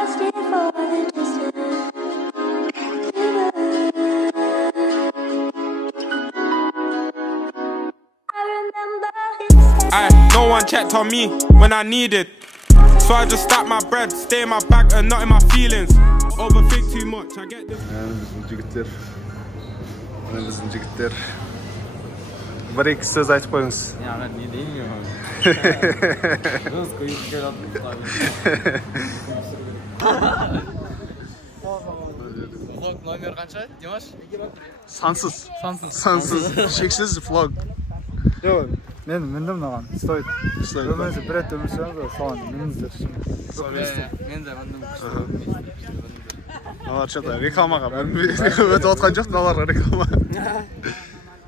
No one checked on me when I needed, so I just stack my bread, stay in my bag and not in my feelings. Overthink too much, I get this. Bizim jigitler. Bir-iki söz aytып koyuңуз. Ya ben ne diyeyim ya. Kız koyup gel Vlog номер qancha, Dimash? Sansız. Sansız. Sansız. Şeksiz vlog. Yok, men mindim mаған. Stoyt. Ömürse bir et ömürseniz o soğan minimizdir. Men de mindim. Аларчада рекламага өтүп аткан жок, аларга реклама.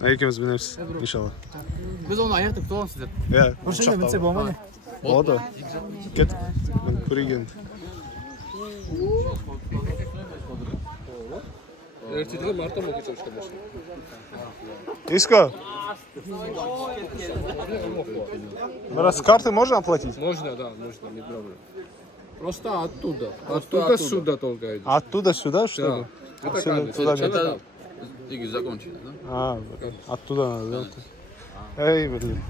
Экөөбүз минебиз, иншалла. Biz onu ayakta tutalım sizler. Иә. Ошондо минсе болмайды. Болду. Кет. Мен көрген. Эртеде марта мо кечириште машина. Иско. Раз с карты можно оплатить? Можно, да, можно, не проблема. Просто оттуда. Оттуда сюда только идет. Оттуда сюда, что ли? Это камера. Игорь закончили, да? А, оттуда надо. Эй, блин.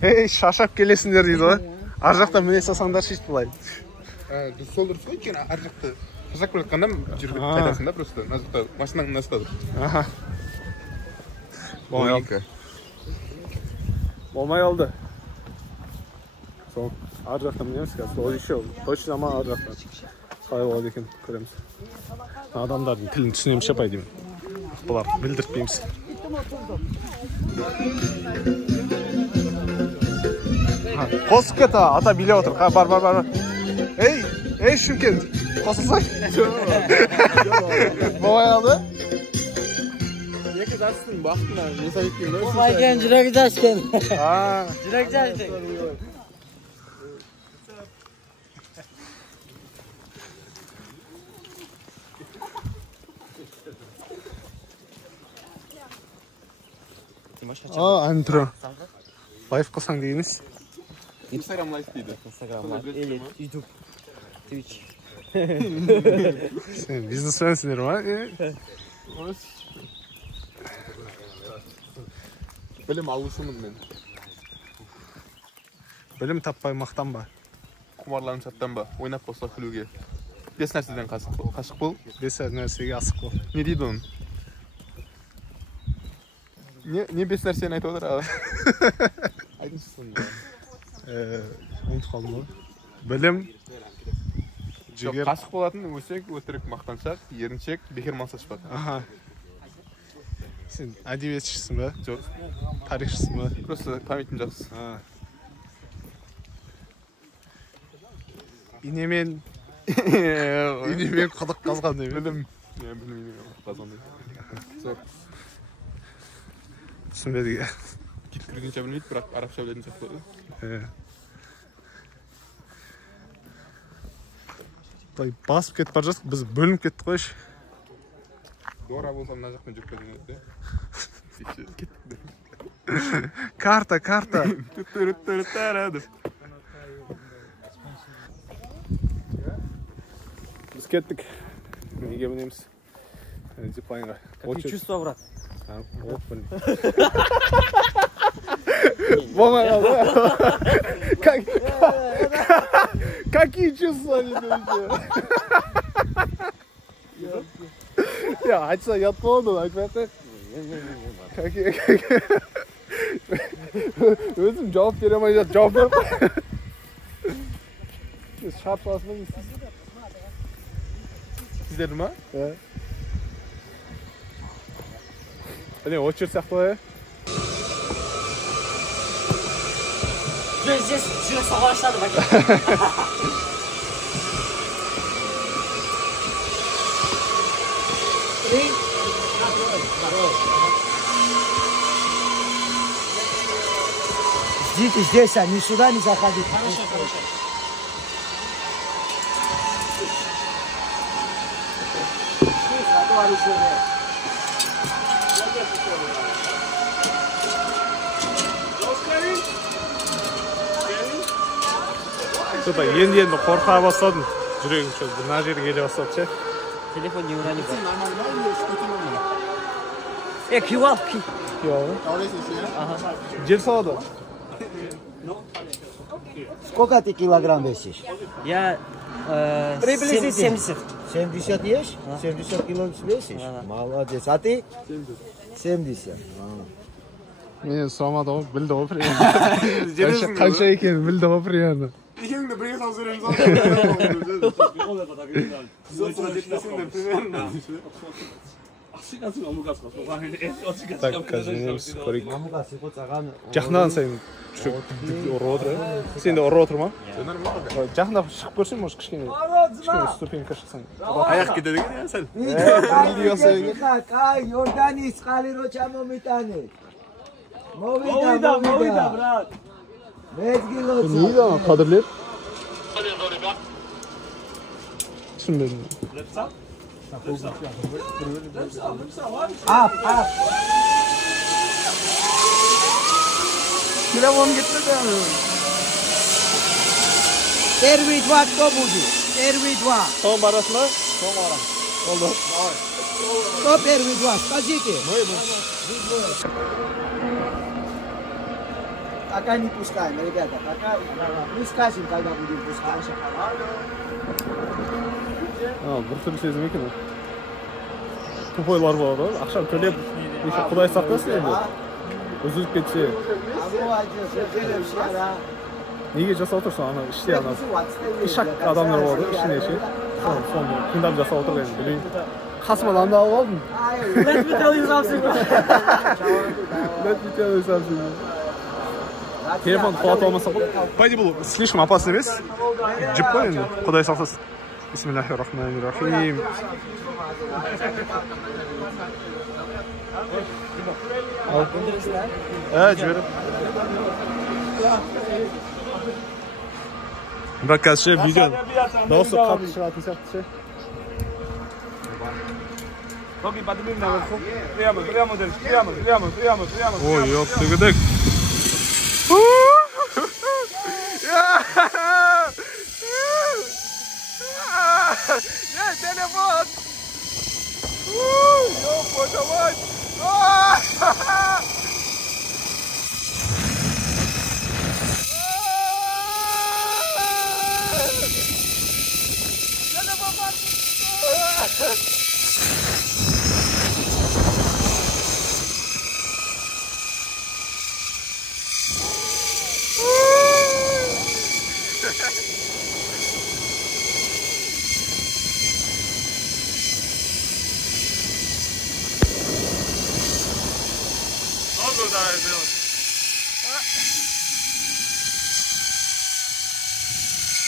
Эй, шашап келесиңдер дейді ғой. Ар жақтан міне салсаңдар шешіп былай. Сол дұрыс қой, өйткені ар жақта шашап келе жатқанда жүріп қайтасың да просто. Мына жақта машинаң мына жақта тұр. Аха. Болмай қалды. Сол ар жақтан мінеміз қазір. Ол еще точно ма ар жақтан. Қалай болады екен көреміз. Адамдардың тілін түсінеміз шапай деймін. Бұлар білдіртпейміз. Қосып кет, ата билеп отыр. Бар. Ей, Шымкент. Қосылсақ? Болмай қалды? Екі жастың бақытына не сәйкен да? Болмайген жүрегі жашкен. Жүрек жашкен. Антро. Лайф қылсаң дегеніз? Инстаграм лайф дейді. Инстаграм лайф, или YouTube, Twitch. Сен бизнесменсіңдер ма? Білім алушымын мен. Білім таппай мақтанба. Құмарланып жаттанба, ойнап болса күлуге. 5 нәрседен қашық бол. 5 нәрсеге асық бол. Не дейді оның? Не 5 нәрсені айтып отыр? Айтыңызшы соны. Ұмытып қалдым ғой. Білім, жігер. Қашық болатын өсек, өтірік, мақтаншақ, еріншек, бекер мал шашпақ. Аха. Сен әдебиетшісің ба? Жоқ. Тарихшысың ба? Просто памятім жақсы. Инемен құдық қазған деймін. Білім инемен қазған деймін. Зор. Түсінбедіге. Кіргенше білмейді, бірақ арабша білетін сияқты болды. Басып кетіп бар жатық, біз бөлініп кеттік қойшы. Дора болсам мына жақтан жүріп кеткен еді. Карта. Біз кеттік. Неге мінеміз? Зиплайнға. Какие чувства, брат? Болмай қалды. Какие чувства не думаете? Я айтса ят болды, айтпай ақ. Өзім жауап бере алмай жат, жауап беріп. Шарт басына кестіңіз. Сіздер ма? Не, очередь сияқты ғой. Здесь жүрек соға баштады, бәке. Ждите здесь, а не сюда не заходите. Хорошо. Что-то енді қорқа бастадым. жүрегім шөз. Мына жерге келе бастады ше. Телефон не уронит. Кивал. Ага. Жел салады. Сколько ты килограмм весишь? Я Приблизительно. 70. 70 ешь? 70 кило весишь? Молодец. А ты? 70. Мен сұрамады ғой, білді ғой примерно. Қанша екенін білді ғой примерно. Екеңді бірге салып Так, қазір көрейік. Жақындан сайын ұрып отыр, сен де ұрып отыр ма? Жақындап шығып көрсең, может, кішкене ступенька шықсаң. Аяқ кетеді екен, сәл. Йорданис қалиро чамомитане. Мовида, брат. Мезгил Ne yedi ama kadırlar? Түсінбедім. Ап. Телефон кетті де. Первый два кто будет? Первый два. Соң барасың ба? Соң барам. Oldu. Кто первый два? Скажите. Пока не пускаем, ребята. Пока мы скажем, когда будем пускать. Bir türlü сезім екен ол. Тупойлар болады ғой, ақшаны төлеп, құдай сақтасын енді. Үзіліп кетсе. Неге жасап отырсың ана іште ана ишак адамдар болады ішіне ше. Соны тыңдап жасап отыр енді білейін. Қасыма анда алып алдым. Let me tell you something. Телефон қуат алмаса бұл. Пойди бұл слишком опасно емес. Жіп қой енді, құдай сақтасын. Бисмиллахир-рахманир-рахим. Жіберіп. Бірақ қазір ше видео дауысы қатты шығатын сияқты ше. Ой, ёп, түгідік. Телефон! Ёп, боже мой!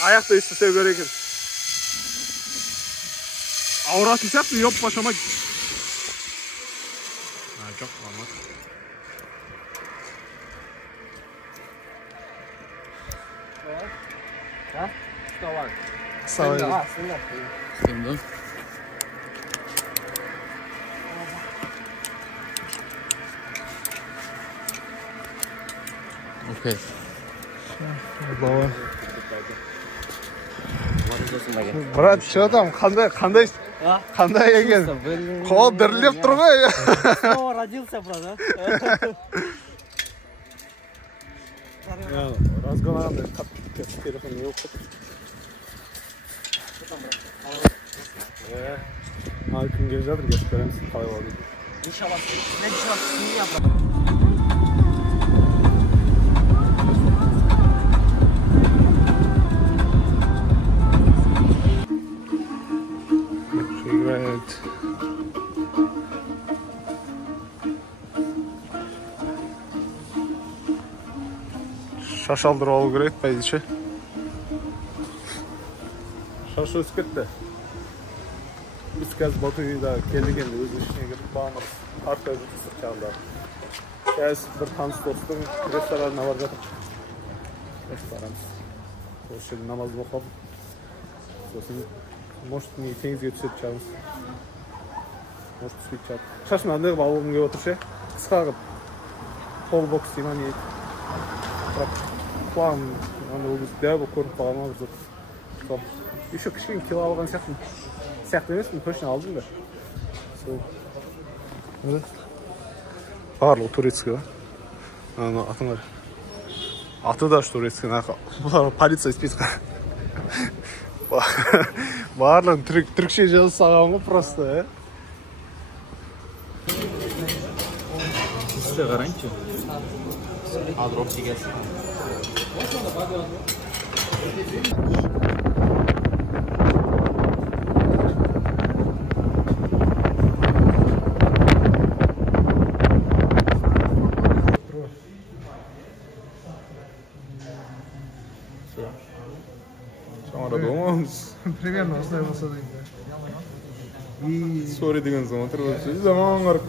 Ayakta istese göre gir. Avratı сияқты, ёп, başıma. Жоқ, olmaz. Ha? Вставай. Вставай. Şimdi. Окей. Бaba. Брат, что там? Қандай екен? Қол дірілеп тұр ғой. Снова родился, брат, а? Разговаривали, телефон не уходит. Күн келіп жатыр, кесіп көреміз, қалай болады. Иншаллах, следующий раз семья. Играет. Шашалдырып алу керек, байдыше. Шаш өсіп кетті. Біз қазір Батуйда келдік енді өз ішіне кіріп бағамыз. Арқа өз сырт жағында. Қазір бір таныс достың ресторанына барып жатыр. Барамыз. Осы жерде намазды оқып. Сосын может не теңізге түсіп шығамыз. Может түспейді шығады. Шашын андай қылып алғым келіп отыр ше. Қысқа қылып. Полбокс дейма не еді. Бірақ құлағым ол кезде дәу болып көрініп қалған ма бір Сол. Еще кішкене кило алған сияқты емеспін, точно алдым да. Сол. Барлығы турецкий ба? Ана атың бар. Аты да турецкий. Бұлар полиция списка. Барлығын түрікше жазып саған ғой просто, Üste garanti. Adrop gelsin. Sonra doğumuz. Примерно осылай болса дейді. Sorry деген zaman тұрып zaman қарып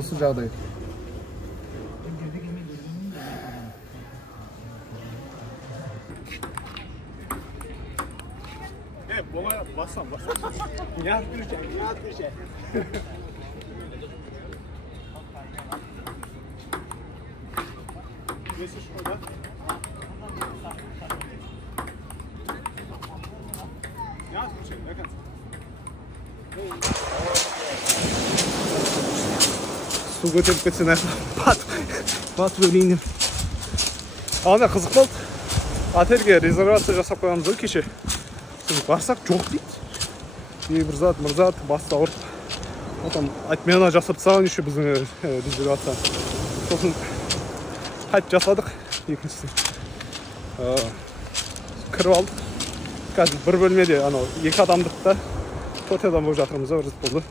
Осы жағдай. Болай бассам. Не отключай. Весишь что, да? Не отключай, до конца. Су көтеріп кетсен батып өлейін. Ана қызық болды. Отельге резервация жасап қойғанбыз ғой кеше. Барсақ жоқ дейді. Бір зат басты ауырып. Потом отмена жасап тастаған еще біздің резервация. Сосын қайтып жасадық екіншісін. Кіріп алдық. Қазір бір бөлмеде анау 2 адамдықта 4 адам болып жатырмыз ғой, болды.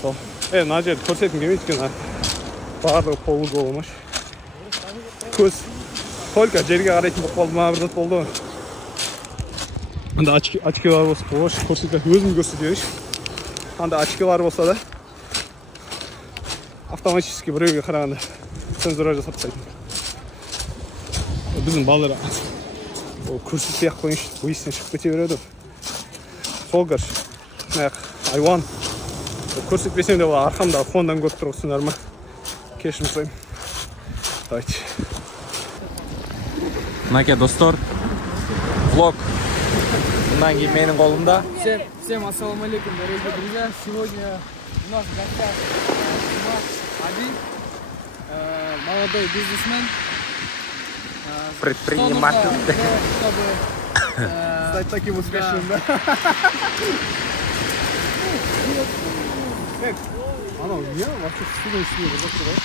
Сол. Мына жерді көрсеткім келмейді екен. Барлығы полы болмаш. Көз только жерге қарайтын болып қалды ма, бір зат болды. Анда очкилар болса, қош, көрсетіп, өзім көрсетейінші. Анда очкилар болса да, автоматически біреуге қарағанда цензура жасап тастайды. Біздің балалар көрсетпей ақ қойыншы, бұйыстен шығып кете береді. Сол көрші, айуан. Көрсетпесем де арқамда фондан көріп тұрғысыңдар ма? Кешірім сұраймын. Давайте. Мынаке достар, влог мындан кейін менің қолымда. Всем ассаламу алейкум, дорогие друзья. Сегодня у нас в гостях Ади, молодой бизнесмен. Предприниматель. Чтобы стать таким успешным, да? Ана, не, вообще судың үстіне бір зат тұрғай.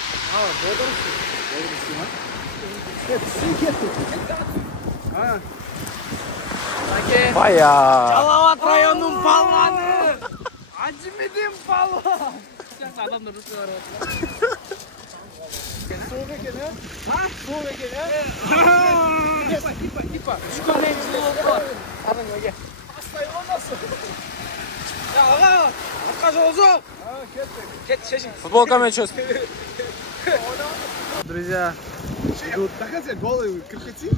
Бая. Салават районның палуаны! Аджимедин палуан! Сейчас адамдар русский барады. Соғық екен, Соғық екен, Типа. Школьный жылы бар. Адам неге? Астай болмасы. Аға, атқа жолзу! Кет, шешін. Футболкамен чөз. Друзья, Идут. Так это голые кирпичи?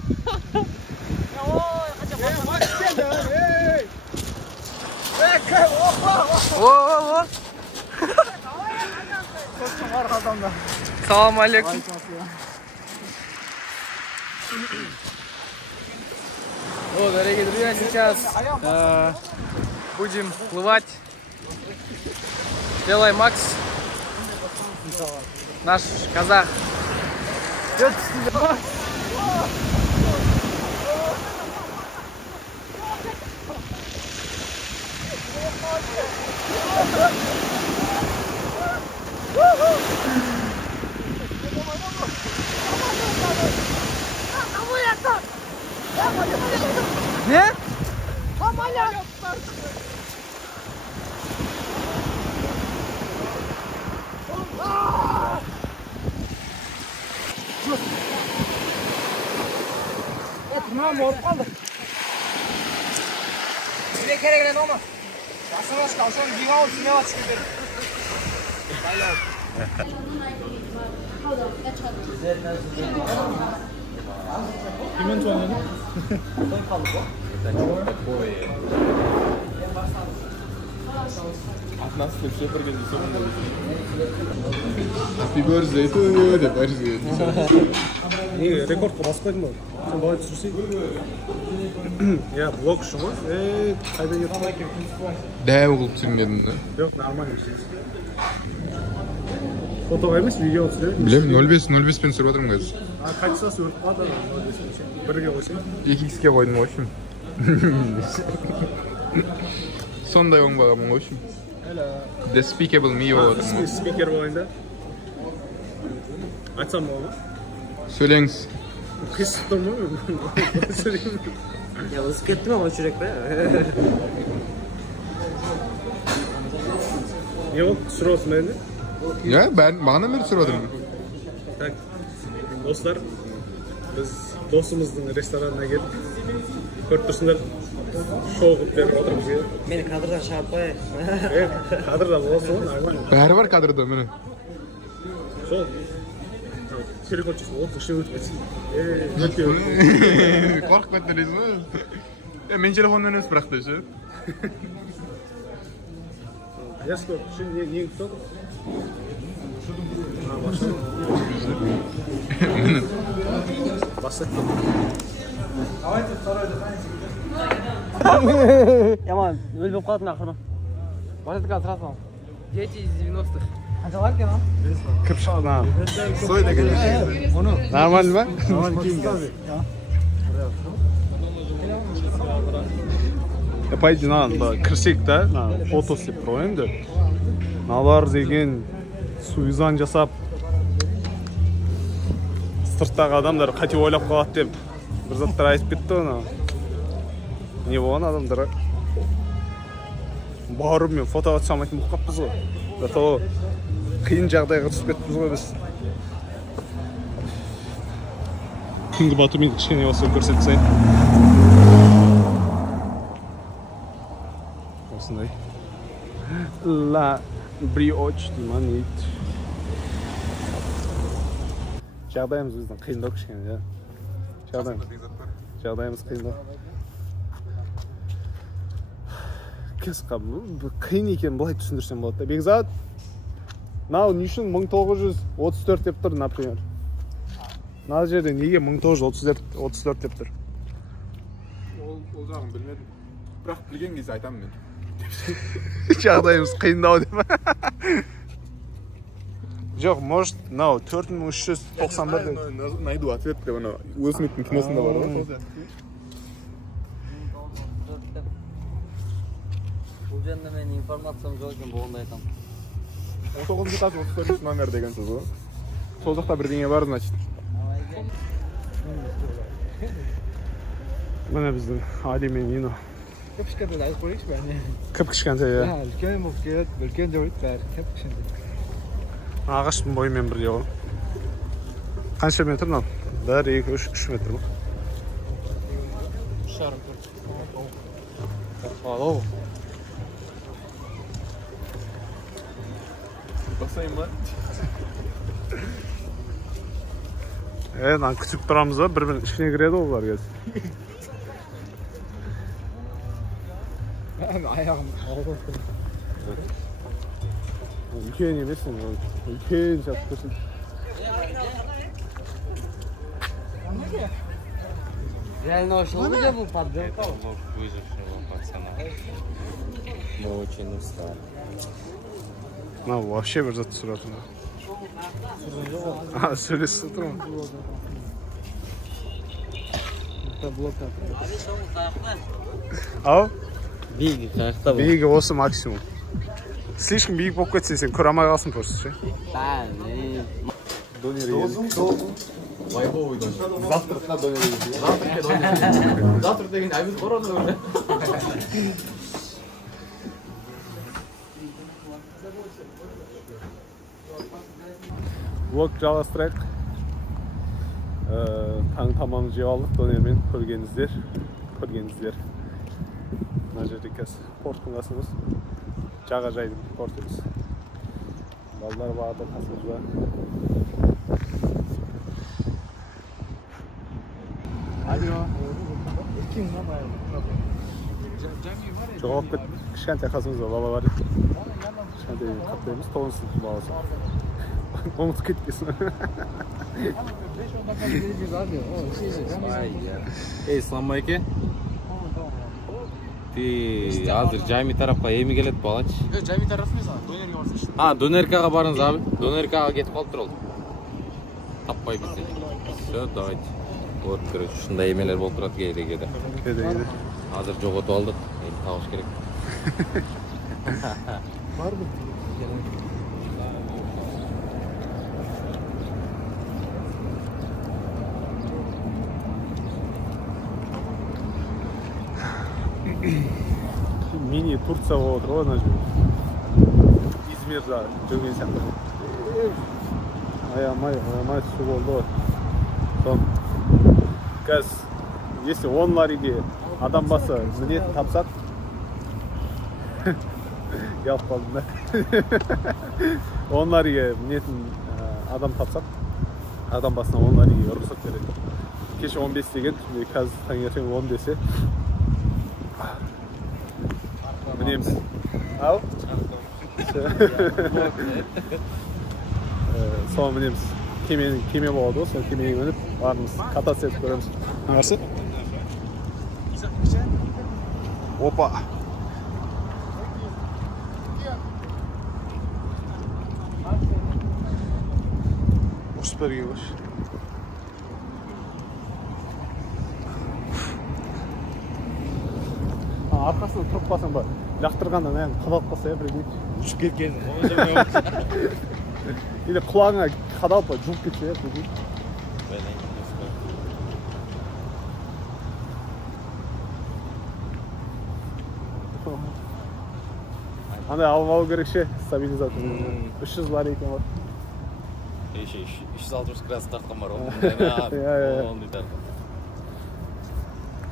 салам алейкум. Дорогие друзья, сейчас будем плывать. Белый Макс, наш казах. Ne? Tırnağım orada kaldı. Bir kere gelen olmaz. Basın kalsın, bir al, üstüne bak çıkıyor. Kimin çoğunluğu? Nasıl bir şey yaparken Happy birthday to you deb aytıyor. Rekord basıp koydum mu? Sen bana düşürsün. Ya vlog şu mu? Kayda yapma. Dev kılıp sürüngedim de. Yok normal bir şey. Foto emas, video olsun. Bilem 05 ben sürüp oturmam қазір. Kaç saat sürdü? Adam birге qo'ysin. 2x'ga qo'ydim qo'shim. Sonday o'ng'bag'im qo'shim. Despicable Me bo'ladi. Speaker bo'yinda. Aytsam bo'ladi. Söyleyiңiz. Qisib turmi? Ya ısık ettim ama çürek be. Yok, sürüyorsun beni. Ya ben bana beri sürüp oturmam. Tak. Dostlar, biz dostumuzun restoranına geldik. Ko'rib tursinlar, show qilib berib o'tiribmiz. Beni kadırdan şey yapmayın. Kadrda bo'lsin, normal. Bari var kadrda meni. Show. Telefon çıksın, o kışın ötmesin. Korkup ketdingizmi? Men telefondan o'z bıraktı şu. Yasko, şimdi niye tuttu? Basık. Yaman, ölüp kaldım akırma. Başladı kalsın. Дети из 90-х. А жалко, да? Kıpşağına. Soy da geliyor. Normal mi? Normal kiyim. Paydı lan, kırsık da, fotosu yapıp koyayım da. Nalar degen suizan жасап сырттағы адамдар қате ойлап қалады деп бір заттар айтып кетті оны. Не болған адамдар? Барып мен фотоға түсе алмайтын болып қалыппыз ғой. Зато қиын жағдайға түсіп кеттік ғой біз. Күнгі батумен кішкене болса көрсетсең. Осындай. La brioche деймін ет. Жағдайымыз біздің қиындау кішкене, ja. Жағдайымыз қиындау. Қиын екен былай түсіндірсем болады. Бекзат, мынау не үшін 1934 деп тұр, например. Мына жерде неге 1934 деп тұр? Ол жағын білмедім. Бірақ білген кезде айтамын мен. Жағдайымыз қиындау деп ма? Жоқ, может, мынау 4391 деп. Найду ответ деп ана Уилл Смиттің киносында бар ғой. Бұл жөнінде мен информациям жоқ екен, болғанда айтамын. 19-34 номер деген сөз ғой. Сол жақта бірдеңе бар, значит. Міне біздің Али мен Нино. Көп кішкентай айтып қойыңызшы бәріне. Көп кішкентай, ja. Үлкен болып келеді, үлкен жоқ дейді бәрі, көп кішкентай. Ағаштың бойымен бірге ғой. Қанша метр мынау? 1, 2, 3 метр ма? 3,5 Алло. Басайын ба? Мынаны күтіп тұрамыз ба? Бір-бірінің ішіне кіреді олар қазір. Аяғым қалды. Үлкен емес, үлкен жатып көрсін. Реально ушел где был подделка? Выжившего пацана. Мы очень устали. Мынау вообще бір зат түсіретін. Сөйлесіп тұр ма? Ау? Биігі осы максимум. Слишком биік болып кетсе сен көре алмай қалсың просто ше. Да, не. Донер елік. Вайбовый донер. Завтракта донер жейсиз. Завтракка донер. Завтрак деген айбыз корозо эле. Влог жалғастырайық. Таң тамағын жеп алдық, донермен көргеніңіздер. Мына жерде қазір порттың қасымыз. Жағажайдың портымыз. Балдар бағады қасымызда. Жоғалып кет, кішкентай қасымызда бала бар еді. Кішкентай қаптаймыз, 9 сыныптың баласы. Ұмытып кеткесін. Эй, салам айке. Ты азыр Жайми тарапқа эми келет балачы. Жайми тарап эмес, донерге барсаңшы. Донеркага барыңыз абы. Донеркага кетип калыптыр ол. Таппай бизди. Всё, давайте. Вот, короче, ушундай эмелер болуп турат кээде. Кээде. Азыр жоготуп алдык. Эми табыш керек. Барбы? Мини Турция болып отыр ғой ана жерде. Измирда жүрген сияқты. Аямай су болды ғой. Сон қазір если 10 лариге адам басы мінетін тапсақ, ұялып қалдым да. 10 лариге мінетін адам тапсақ, адам басына 10 лариге рұқсат береді. Кеше 15 деген, қазір таңертең 10 десе. Мінеміз. Ау? Соны мінеміз. Кеме болады ғой, сол кемеге мініп, барымыз кататься етіп көреміз. Қарсы? Опа! Ұрысберге көш. Арқасында тұрып қалсаң ба, лақтырғанда аяғын қадалып қалса, бірге ұшып кеткен. Или құлағыңа қадалып ба, жуып кетсе, бірге. Андай алып алу керекше, стабилизатор. 300 лари екен бар. 360 градус тартқан бар ол.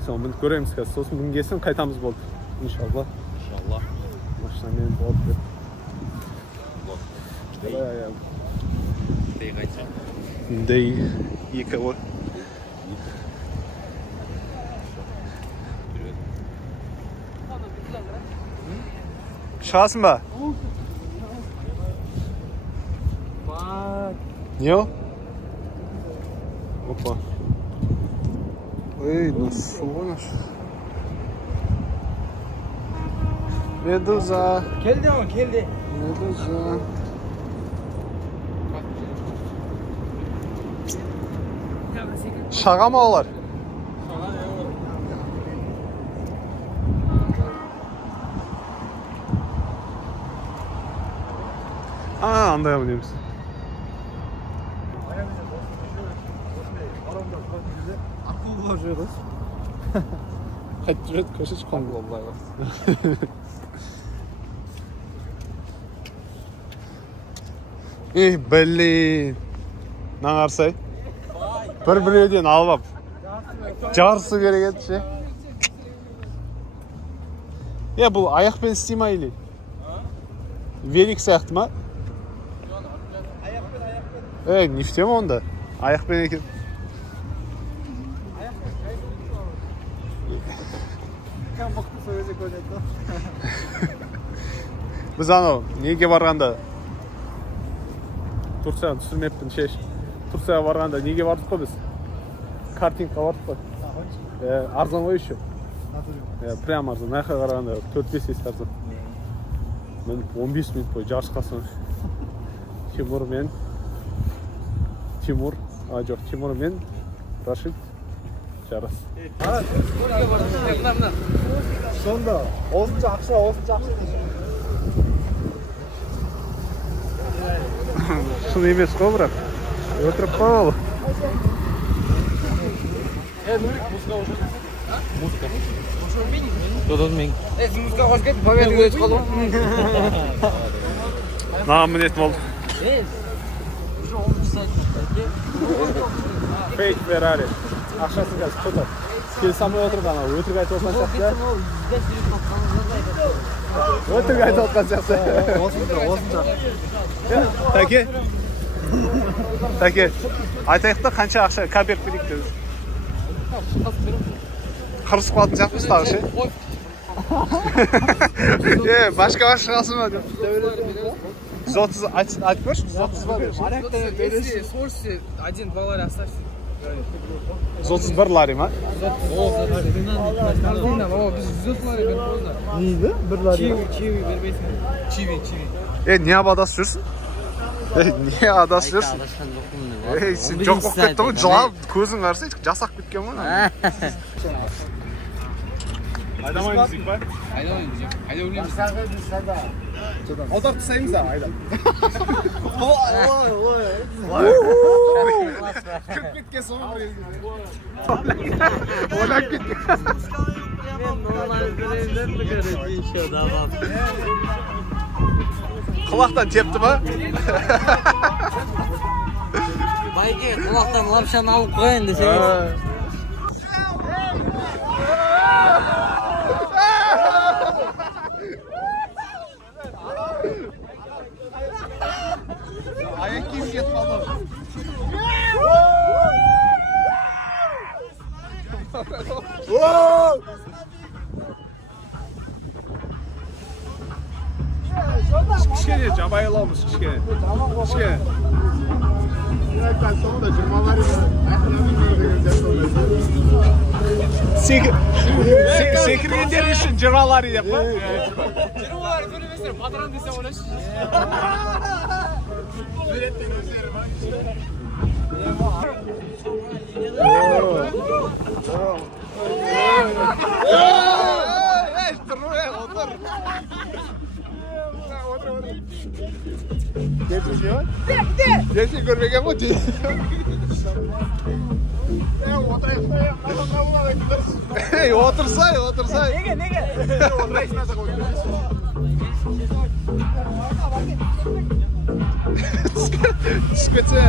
Соны мініп көреміз қазір, сосын мінгесін қайтамыз болды. Иншалла. Машинамен болды деп. Дей қанша? Дей 2 ғой. Шығасың ба? Не ол? Опа. Эй, ну суғыныш. Медуза. Келді ма, келді. Медуза. Шаға ма олар? Андай мінеміз. Ақылға жүріс. Қайтып жүреді, көші шыққан болай бар. Блин. Наңарсай. Бір-біреуден алып жарысы керек еді ше. Бұл аяқпен істей ма или? Велик сияқты ма? Не в тему онда? Аяқпен екен. Біз анау неге барғанда Турцияны түсірмеппін шеш. Турцияға барғанда неге бардық қой біз? Картингқа бардық қой. Арзан ғой еще. Прям арзан. Наяққа қарағанда 4-5 есе арзан. Мен 15 минут бойы жарысқа соң. Тимур мен Рашид жарыс. Сонда, осынша ақша. Шын емес қой бірақ. Өтіріп қой ол. Нурик, музыка қосады. Музыка. Қосылмейді мен. Содан мен. Музыка қосып кетіп, победың өтіп қалдым. Маған мінетін болды. Уже 10 сайтта. Фейк Феррари. Ақшасы қазір қодар. Келсамай отырды ана, өтірік айтып отқан сияқты. Өтірік айтып отқан сияқты. Осында. Тәке, айтайық та қанша ақша кабек берейік деді. Қырысып қалатын сияқтымыз тағы ше. Башқа шығасың ба деп. 130 айтып көрші, 130 бар. Сорси, 1-2 лари оставьте. 131 лари ма? Biz 100 lari berib qo'ydi. Neydi? 1 lari. Chivi bermaysan. Chivi. Не адасып жүрсің? Не адасып жүрсің? Сен жоқ болып кеттің ғой, жылап көзің қарсы жасақ кеткен ғой. Айдамаймыз дейік ба? Айдамаймыз. Айда өлеміз. Аудар тастаймыз да, айда. Кіріп кеткен соң ойлап кеткен. Құлақтан тепті ба? Байке, құлақтан лапшаны алып қойын десеңіз. Аяқ киім кетіп қалды. Кішкене жабайылауымыз, кішкене. Секіргендер үшін 20 лари деп па? 20 lari төлемесер, патрон десе ойлашы. Geçin görmegen bu değil. Hey, otursay. Nege? Çıkıcı.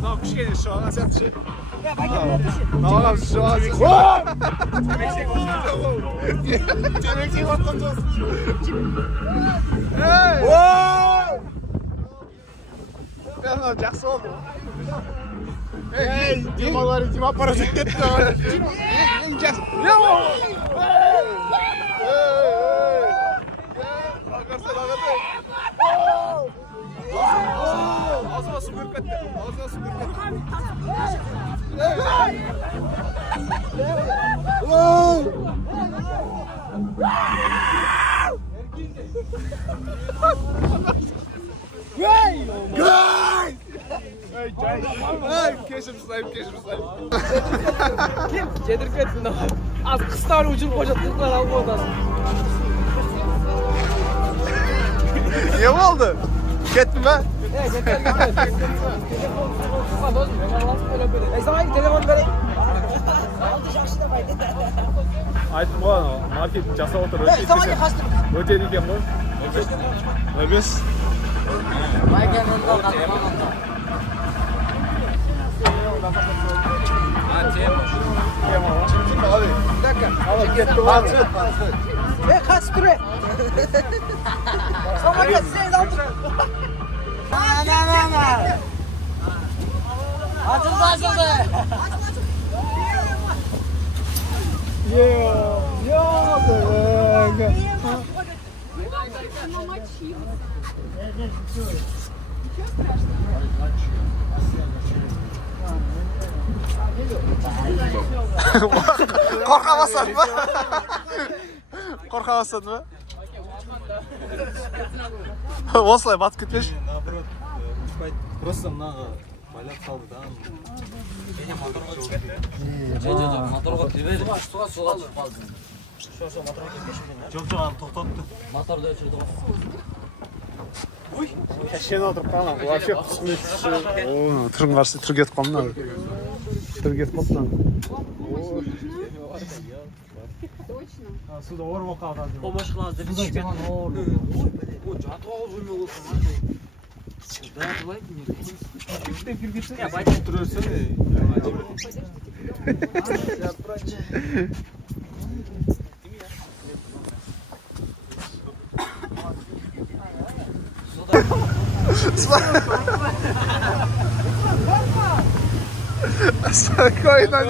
Ne yapmış şu an? Sen şey. Ne yapıyorsun şu an? Temekçi vatandaş. Hey! Ben жақсы oldu. Hey, Dima parası gitti. En жақсы. Ağzıma su bürketti. Keşim slayım. Kim? Yedirip etsin daha. Az kıstan ucunu kocatıklar alma odası. Ne oldu? Gittin be? Getir. Sana telefon vereyim. Aytdim ғой, маркет жасап отыр. Самолет қастыр. Өтеді екен ғой. Өбес. Байкен онда қатырмаған. Kaç küre? Самолет sen aldın. Açıldı. Қорқа басады ма? Осылай батып кетпеші? Просто мынаға байлап қалды да. Жоқ, моторға кірбеді. Суға түсіп қалды. Жоқ, аны тоқтатты. Моторды өшірді ғой. Кешен отырып қалған, вообще қызметші. О, түрін қарсы түр кетіп қалмын. Түр кетіп қалмын. Точно. Суда орып қалған. Помашқыларды бітішкен. О, жатып алып оймай болсын. Да, давайте не. Я пойду труссы. Спокойно.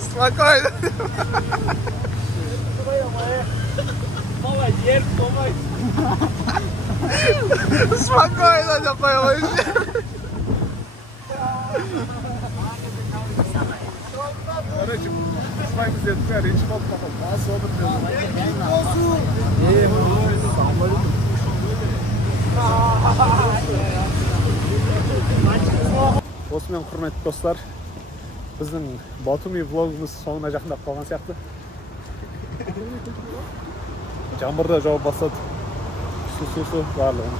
Спокойно. Молодец, помой. Спокойно, напоилась. Короче, с вами здесь речь вот осымен құрметті достар, біздің Батуми влогымыз соңына жақындап қалған сияқты. Жаңбырда жауып бастады. Су барлығы.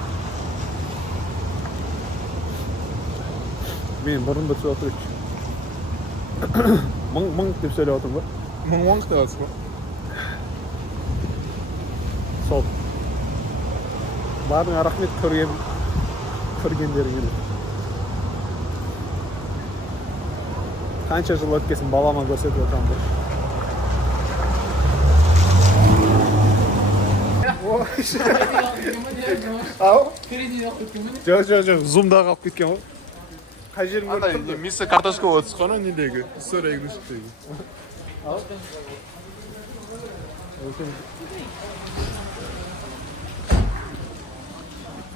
Мен бұрын бір сөз отырайық. Мың деп сөйлеп отырмын ба? Мың деп жатсыз ба? Сол. Бардың рахмет көргендеріңе. Қанша жыл өткесін балама көрсетіп отырамын бұл. Ау? Жоқ, зумда қалып кеткен ғой. Қай жерін көріп тұрды? Мисс картошка отыз қана недегі? История игрушектегі. Ау?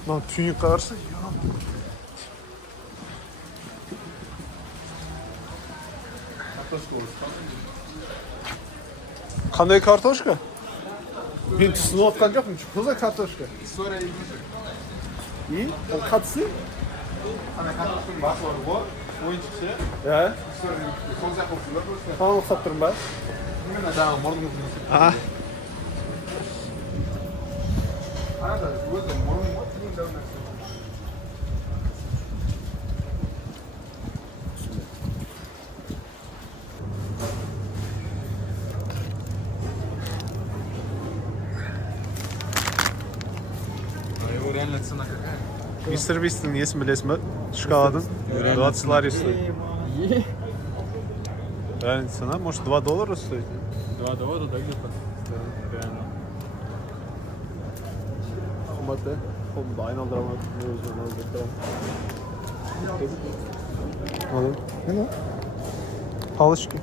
Мына түйінек қарсы. Қандай картошка? Мен түсініп отқан жоқпын. Что за картошка? История игрушек. И? Ол қатысы? Ана картошканың басы бар ғой. Ойыншық ше. Иә. История игрушек. Сол сияқты оқысыңдар просто. Соны ұқсап тұрмын ба? Именно жаңағы мұрныңыз. Ана да өзі мұрның ғой. Тиын дәу нәрсе. Реально цена какая? Мистер Бистің несін білесің бе? Шоколадың? 20 лари стоит. Реально цена? Может $2 стоит? $2, да, где-то? Реально. Қымбат, да? Қолымды айналдырамын. Өзімен алып тұрамын. Алып. Палочки.